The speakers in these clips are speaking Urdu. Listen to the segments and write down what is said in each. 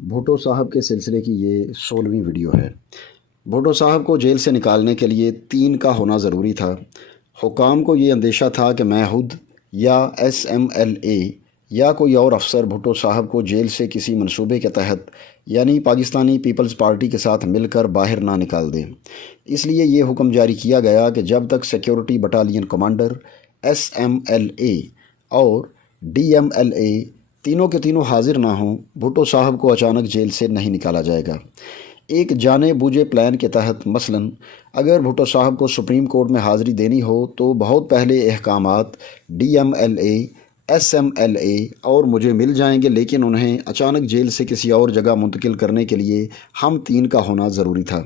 بھٹو صاحب کے سلسلے کی یہ 16ویں ویڈیو ہے۔ بھٹو صاحب کو جیل سے نکالنے کے لیے 3 کا ہونا ضروری تھا۔ حکام کو یہ اندیشہ تھا کہ میں خود یا SMLA یا کوئی اور افسر بھٹو صاحب کو جیل سے کسی منصوبے کے تحت یعنی پاکستانی پیپلز پارٹی کے ساتھ مل کر باہر نہ نکال دیں۔ اس لیے یہ حکم جاری کیا گیا کہ جب تک سیکیورٹی بٹالین کمانڈر SMLA اور DMLA تینوں کے تینوں حاضر نہ ہوں، بھٹو صاحب کو اچانک جیل سے نہیں نکالا جائے گا۔ ایک جانے بوجھے پلان کے تحت مثلاً اگر بھٹو صاحب کو سپریم کورٹ میں حاضری دینی ہو تو بہت پہلے احکامات DMLA SMLA اور مجھے مل جائیں گے، لیکن انہیں اچانک جیل سے کسی اور جگہ منتقل کرنے کے لیے ہم 3 کا ہونا ضروری تھا۔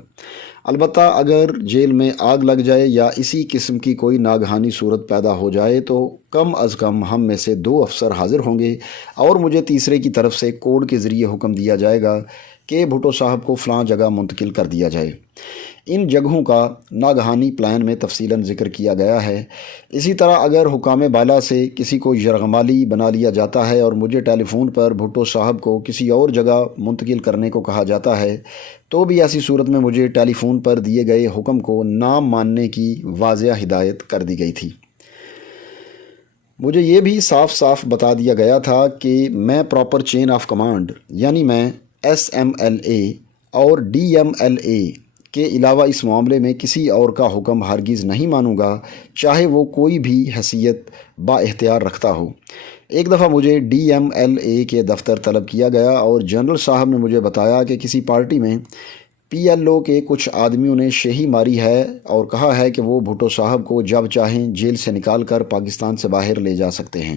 البتہ اگر جیل میں آگ لگ جائے یا اسی قسم کی کوئی ناگہانی صورت پیدا ہو جائے تو کم از کم ہم میں سے 2 افسر حاضر ہوں گے اور مجھے تیسرے کی طرف سے کوڈ کے ذریعے حکم دیا جائے گا کہ بھٹو صاحب کو فلاں جگہ منتقل کر دیا جائے۔ ان جگہوں کا ناگہانی پلان میں تفصیلاً ذکر کیا گیا ہے۔ اسی طرح اگر حکام بالا سے کسی کو یرغمالی بنا لیا جاتا ہے اور مجھے ٹیلی فون پر بھٹو صاحب کو کسی اور جگہ منتقل کرنے کو کہا جاتا ہے تو بھی ایسی صورت میں مجھے ٹیلی فون پر دیے گئے حکم کو نہ ماننے کی واضح ہدایت کر دی گئی تھی۔ مجھے یہ بھی صاف صاف بتا دیا گیا تھا کہ میں پراپر چین آف کمانڈ یعنی میں SMLA اور DMLA کے علاوہ اس معاملے میں کسی اور کا حکم ہرگز نہیں مانوں گا، چاہے وہ کوئی بھی حیثیت با اختیار رکھتا ہو۔ ایک دفعہ مجھے DMLA کے دفتر طلب کیا گیا اور جنرل صاحب نے مجھے بتایا کہ کسی پارٹی میں PLO کے کچھ آدمیوں نے شہی ماری ہے اور کہا ہے کہ وہ بھٹو صاحب کو جب چاہیں جیل سے نکال کر پاکستان سے باہر لے جا سکتے ہیں۔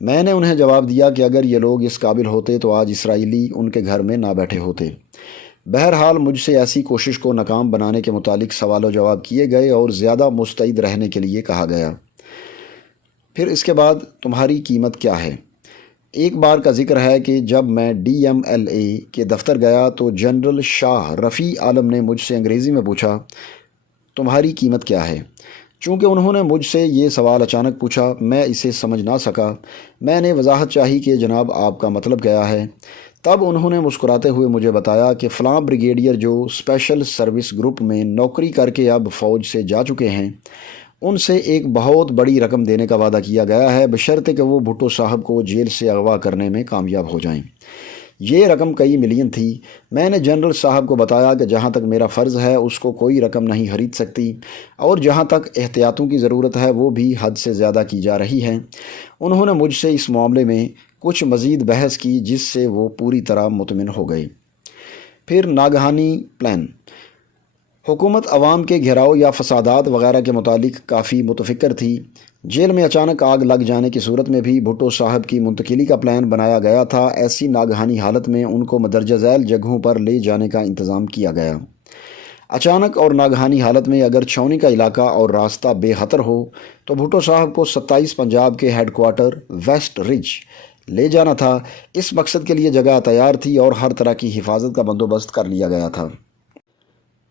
میں نے انہیں جواب دیا کہ اگر یہ لوگ اس قابل ہوتے تو آج اسرائیلی ان کے گھر میں نہ بیٹھے ہوتے۔ بہرحال مجھ سے ایسی کوشش کو ناکام بنانے کے متعلق سوال و جواب کیے گئے اور زیادہ مستعد رہنے کے لیے کہا گیا۔ پھر اس کے بعد تمہاری قیمت کیا ہے؟ ایک بار کا ذکر ہے کہ جب میں DMLA کے دفتر گیا تو جنرل شاہ رفیع عالم نے مجھ سے انگریزی میں پوچھا، تمہاری قیمت کیا ہے؟ چونکہ انہوں نے مجھ سے یہ سوال اچانک پوچھا، میں اسے سمجھ نہ سکا۔ میں نے وضاحت چاہی کہ جناب آپ کا مطلب کیا ہے؟ تب انہوں نے مسکراتے ہوئے مجھے بتایا کہ فلاں بریگیڈیئر جو اسپیشل سروس گروپ میں نوکری کر کے اب فوج سے جا چکے ہیں، ان سے ایک بہت بڑی رقم دینے کا وعدہ کیا گیا ہے بشرطے کہ وہ بھٹو صاحب کو جیل سے اغوا کرنے میں کامیاب ہو جائیں۔ یہ رقم کئی ملین تھی۔ میں نے جنرل صاحب کو بتایا کہ جہاں تک میرا فرض ہے اس کو کوئی رقم نہیں خرید سکتی اور جہاں تک احتیاطوں کی ضرورت ہے وہ بھی حد سے زیادہ کی جا رہی ہے۔ انہوں نے مجھ سے اس معاملے میں کچھ مزید بحث کی جس سے وہ پوری طرح مطمئن ہو گئے۔ پھر ناگہانی پلان۔ حکومت عوام کے گھیراؤ یا فسادات وغیرہ کے متعلق کافی متفکر تھی۔ جیل میں اچانک آگ لگ جانے کی صورت میں بھی بھٹو صاحب کی منتقلی کا پلان بنایا گیا تھا۔ ایسی ناگہانی حالت میں ان کو مندرجہ ذیل جگہوں پر لے جانے کا انتظام کیا گیا۔ اچانک اور ناگہانی حالت میں اگر چھاؤنی کا علاقہ اور راستہ بے خطر ہو تو بھٹو صاحب کو 27 پنجاب کے ہیڈ کوارٹر ویسٹ رج لے جانا تھا۔ اس مقصد کے لیے جگہ تیار تھی اور ہر طرح کی حفاظت کا بندوبست کر لیا گیا تھا۔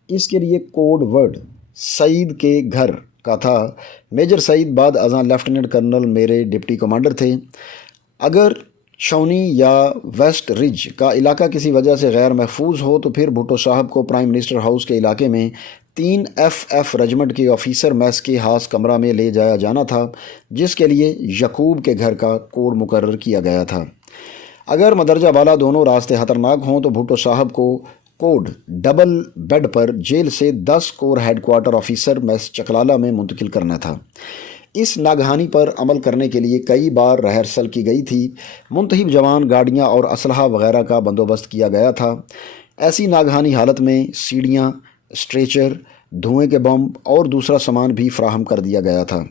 اس کے لیے کوڈ ورڈ سعید کے گھر کا تھا۔ میجر سعید بعد ازاں لیفٹیننٹ کرنل میرے ڈپٹی کمانڈر تھے۔ اگر چھاؤنی یا ویسٹ رج کا علاقہ کسی وجہ سے غیر محفوظ ہو تو پھر بھٹو صاحب کو پرائم منسٹر ہاؤس کے علاقے میں 3 FF رجمنٹ کے آفیسر میس کے خاص کمرہ میں لے جایا جانا تھا، جس کے لیے یعقوب کے گھر کا کوڈ مقرر کیا گیا تھا۔ اگر مدرجہ بالا دونوں راستے خطرناک ہوں تو بھٹو صاحب کو کوڈ ڈبل بیڈ پر جیل سے 10 کور head quarter officer mass Chaklala میں منتقل کرنا تھا۔ اس ناگہانی پر عمل کرنے کے لیے کئی بار ریہرسل کی گئی تھی۔ منتخب جوان، گاڑیاں اور اسلحہ وغیرہ کا بندوبست کیا گیا تھا۔ ایسی ناگہانی حالت میں سیڑھیاں، اسٹریچر، دھوئیں کے بم اور دوسرا سامان بھی فراہم کر دیا گیا تھا۔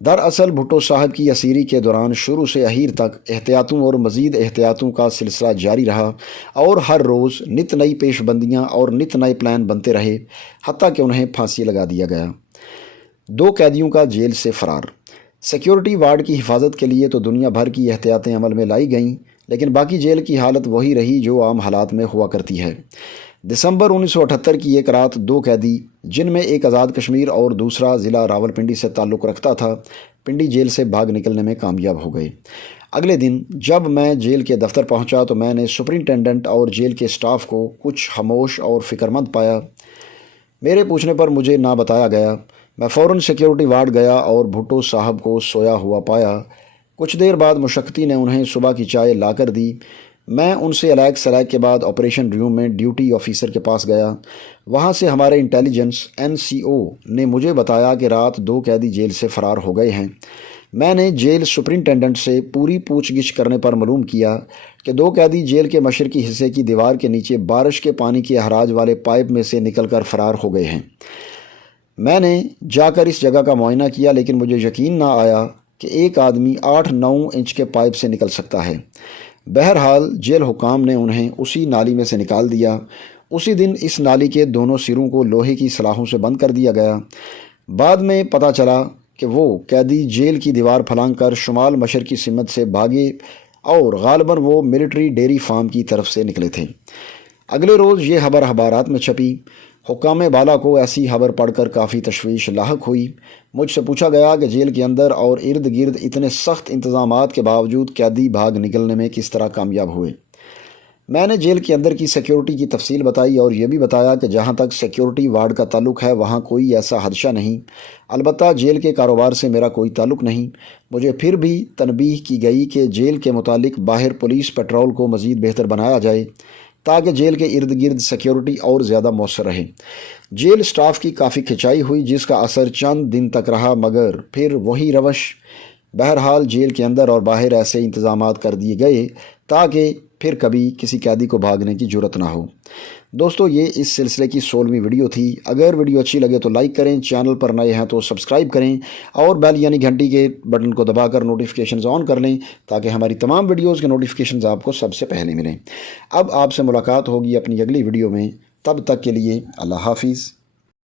دراصل بھٹو صاحب کی اسیری کے دوران شروع سے اخیر تک احتیاطوں اور مزید احتیاطوں کا سلسلہ جاری رہا اور ہر روز نت نئی پیش بندیاں اور نت نئے پلان بنتے رہے، حتیٰ کہ انہیں پھانسی لگا دیا گیا۔ 2 قیدیوں کا جیل سے فرار۔ سیکیورٹی وارڈ کی حفاظت کے لیے تو دنیا بھر کی احتیاطیں عمل میں لائی گئیں، لیکن باقی جیل کی حالت وہی رہی جو عام حالات میں ہوا کرتی ہے۔ دسمبر 1978 کی ایک رات 2 قیدی، جن میں ایک آزاد کشمیر اور دوسرا ضلع راولپنڈی سے تعلق رکھتا تھا، پنڈی جیل سے بھاگ نکلنے میں کامیاب ہو گئے۔ اگلے دن جب میں جیل کے دفتر پہنچا تو میں نے سپرنٹینڈنٹ اور جیل کے سٹاف کو کچھ خاموش اور فکر مند پایا۔ میرے پوچھنے پر مجھے نہ بتایا گیا۔ میں فوراً سیکیورٹی وارڈ گیا اور بھٹو صاحب کو سویا ہوا پایا۔ کچھ دیر بعد مشقتی نے انہیں صبح کی چائے لا کر دی۔ میں ان سے علیگ سلیگ کے بعد آپریشن روم میں ڈیوٹی آفیسر کے پاس گیا۔ وہاں سے ہمارے انٹیلیجنس NCO نے مجھے بتایا کہ رات 2 قیدی جیل سے فرار ہو گئے ہیں۔ میں نے جیل سپرنٹینڈنٹ سے پوری پوچھ گچھ کرنے پر معلوم کیا کہ 2 قیدی جیل کے مشرقی حصے کی دیوار کے نیچے بارش کے پانی کے احراج والے پائپ میں سے نکل کر فرار ہو گئے ہیں۔ میں نے جا کر اس جگہ کا معائنہ کیا، لیکن مجھے یقین نہ آیا کہ ایک آدمی 8-9 انچ کے پائپ سے نکل سکتا ہے۔ بہرحال جیل حکام نے انہیں اسی نالی میں سے نکال دیا۔ اسی دن اس نالی کے دونوں سروں کو لوہے کی سلاخوں سے بند کر دیا گیا۔ بعد میں پتہ چلا کہ وہ قیدی جیل کی دیوار پھلانگ کر شمال مشرقی سمت سے بھاگے اور غالباً وہ ملٹری ڈیری فارم کی طرف سے نکلے تھے۔ اگلے روز یہ خبر اخبارات میں چھپی۔ حکام بالا کو ایسی خبر پڑھ کر کافی تشویش لاحق ہوئی۔ مجھ سے پوچھا گیا کہ جیل کے اندر اور ارد گرد اتنے سخت انتظامات کے باوجود قیدی بھاگ نکلنے میں کس طرح کامیاب ہوئے۔ میں نے جیل کے اندر کی سیکیورٹی کی تفصیل بتائی اور یہ بھی بتایا کہ جہاں تک سیکیورٹی وارڈ کا تعلق ہے وہاں کوئی ایسا حادثہ نہیں، البتہ جیل کے کاروبار سے میرا کوئی تعلق نہیں۔ مجھے پھر بھی تنبیہ کی گئی کہ جیل کے متعلق باہر پولیس پیٹرول کو مزید بہتر بنایا جائے تاکہ جیل کے ارد گرد سیکیورٹی اور زیادہ مؤثر رہے۔ جیل سٹاف کی کافی کھنچائی ہوئی جس کا اثر چند دن تک رہا، مگر پھر وہی روش۔ بہرحال جیل کے اندر اور باہر ایسے انتظامات کر دیے گئے تاکہ پھر کبھی کسی قیدی کو بھاگنے کی جرت نہ ہو۔ دوستو، یہ اس سلسلے کی 16ویں ویڈیو تھی۔ اگر ویڈیو اچھی لگے تو لائک کریں، چینل پر نئے ہیں تو سبسکرائب کریں اور بیل یعنی گھنٹی کے بٹن کو دبا کر نوٹیفیکیشنز آن کر لیں تاکہ ہماری تمام ویڈیوز کے نوٹیفیکیشنز آپ کو سب سے پہلے ملیں۔ اب آپ سے ملاقات ہوگی اپنی اگلی ویڈیو میں، تب تک کے لیے اللہ حافظ۔